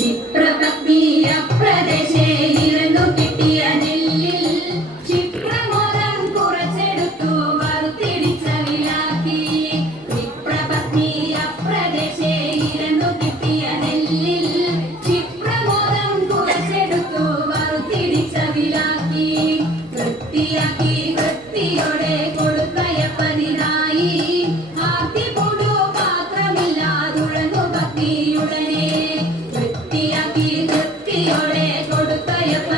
വിപ്രപത്നിയ പ്രദേശേ ഇറന്നു കിട്ടിയ നെല്ലിൽ ക്ഷിപ്രമോദം കുറച്ചെടുത്തു വറുത്തിടിച്ച വിലാക്കി. വിപ്രപത്നിയ പ്രദേശേ ഇറന്നു കിട്ടിയ നെല്ലിൽ ക്ഷിപ്രമോദം കുറച്ചെടുത്തു വറുത്തിടിച്ച വിലാക്കി. വൃത്തിയാക്കി വൃത്തിയോടെ കൊടുത്തയപ്പതിനായി ആർത്തിപൂണ്ടു പാത്രമില്ലാതുഴങ്ങു ഭക്തിയുടനെ. വൃത്തിയാക്കി വൃത്തിയോടെ കൊടുത്തയപ്പ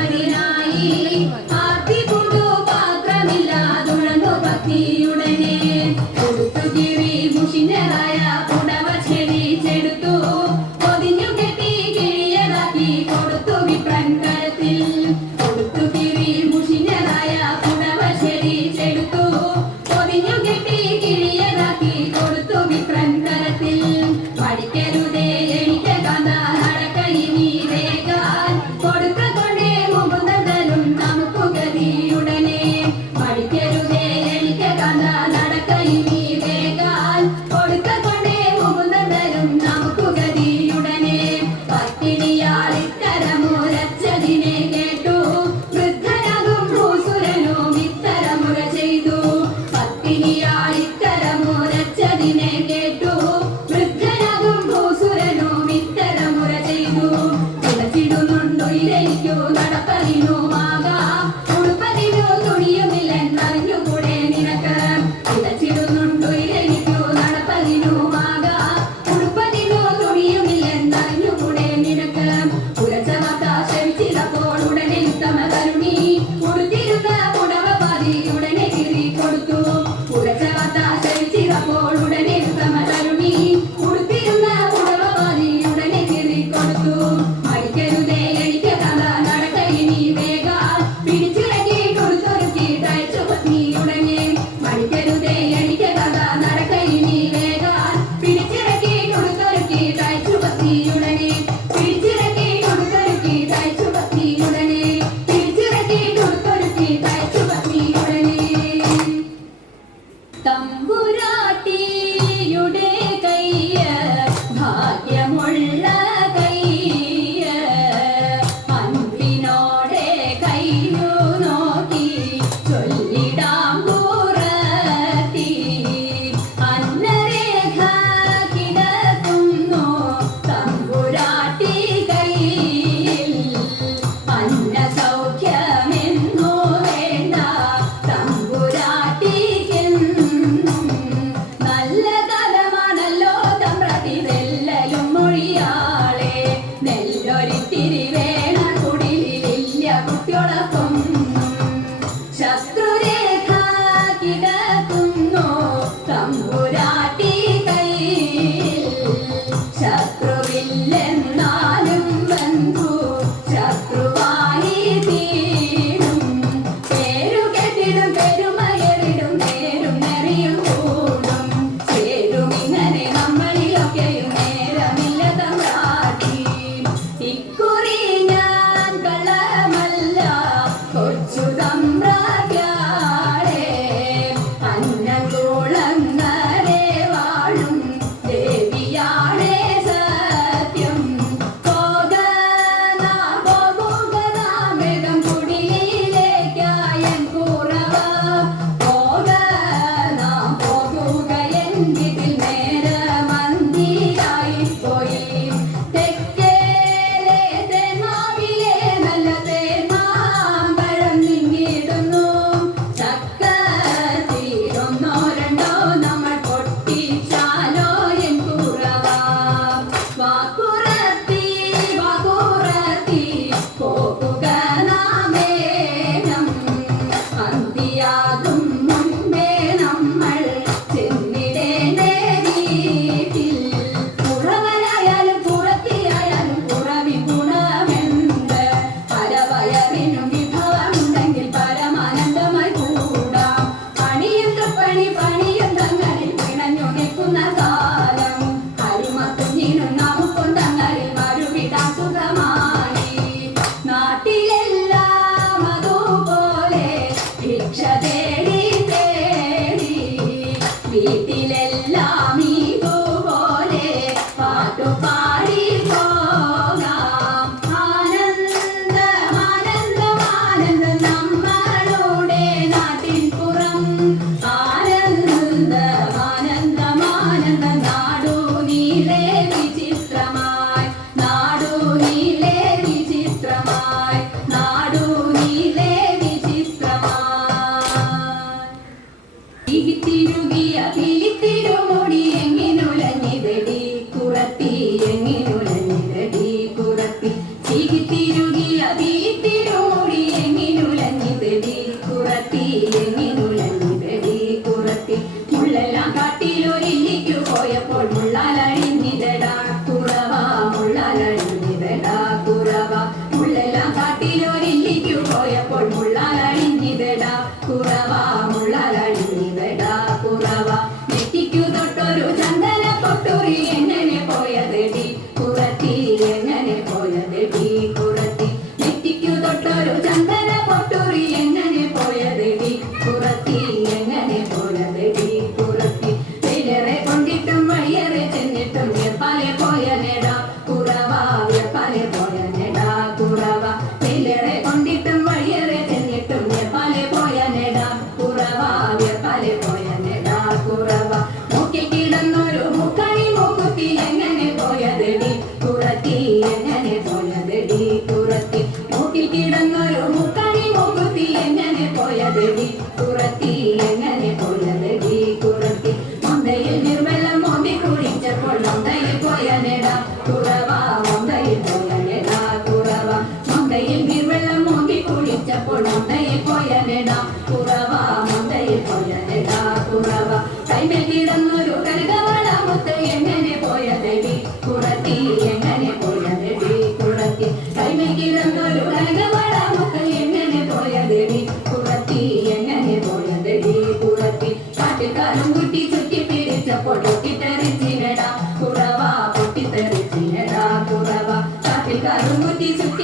എങ്ങിനുലഞ്ഞിതടി കുറത്തി ചീകിത്തിരുകിയ തീത്തിരോടി എങ്ങിനുലഞ്ഞിതടി കുറത്തി എങ്ങിനുലഞ്ഞിതടി കുറത്തി മുള്ളെല്ലാം കാട്ടിലൊരില്ലിക്കു പോയപ്പോൾ മുള്ളാലഴിഞ്ഞിതടാ കുറവ മുള്ളാലഴിഞ്ഞിതടാ കുറവ മുള്ളെല്ലാം കാട്ടിലൊരില്ലിക്കു പോയപ്പോൾ മുള്ളാലഴിഞ്ഞിതടാ കുറവ മുള്ളാലഴിഞ്ഞിതടാ കുറവ നെറ്റിക്കു തൊട്ടൊരു ചന്ദന പൊട്ടുറി എങ്ങനെ പോയതെടി കുറത്തി എങ്ങനെ പോയതെടി കുറത്തി നെറ്റിക്കു തൊട്ടൊരു ചന്ദന പൊട്ടുറി എങ്ങനെ പോയതെടി കുറത്തി എങ്ങനെ പോയതെടി കുറത്തി വെയിലേറെ കൊണ്ടിട്ടും വഴിയേറെ ചെന്നിട്ടും വ്യപ്പാലെ പോയനെടാ കുറവ വ്യപ്പാലെ പോയനെടാ കുറവ വെയിലേറെ കൊണ്ടിട്ടും വഴിയേറെ ചെന്നിട്ടും വ്യപ്പാലെ പോയനെടാ കുറവ വ്യപ്പാലെ പോയനെടാ കുറവ മൂക്കിൽ കിടന്നൊരു മുക്കണി മൂക്കുത്തി എങ്ങനെ പോയതെടി കുറത്തി എങ്ങനെ പോയതെടി കുറത്തി മൂക്കിൽ കിടന്നൊരു മുക്കണി മൂക്കുത്തി എങ്ങനെ പോയതെടി കുറത്തി എങ്ങനെ പോയതെടി കുറത്തി മൊന്തയിൽ നിർവെള്ളം മോന്തി കുടിച്ചപ്പോൾ മൊന്തയിൽ പോയനെടാ കുറവ മൊന്തയിൽ പോയനെടാ കുറവ മൊന്തയിൽ നിർവെള്ളം മോന്തി കുടിച്ചപ്പോൾ മൊന്തയിൽ പോയനെടാ കുറവ മൊന്തയിൽ പോയനെടാ കുറവ കൈമേൽ കിടന്നൊരു കനകവള മുത്ത് എങ്ങനെ പോയതെടി കുറത്തി എങ്ങനെ പോയതെടി കുറത്തി കൈമേൽ കിടന്നൊരു കനകവള മുത്ത് എങ്ങനെ പോയതെടി കുറത്തി എങ്ങനെ പോയതെടി കുറത്തി കാട്ടിക്കാലും കുട്ടി ചുറ്റി പിടിച്ചപ്പോൾ പൊട്ടിത്തെറിച്ചിനടാ കുറവ പൊട്ടിത്തെറിച്ചിനടാ കുറവ കാട്ടിക്കാലും കുട്ടി ചുറ്റി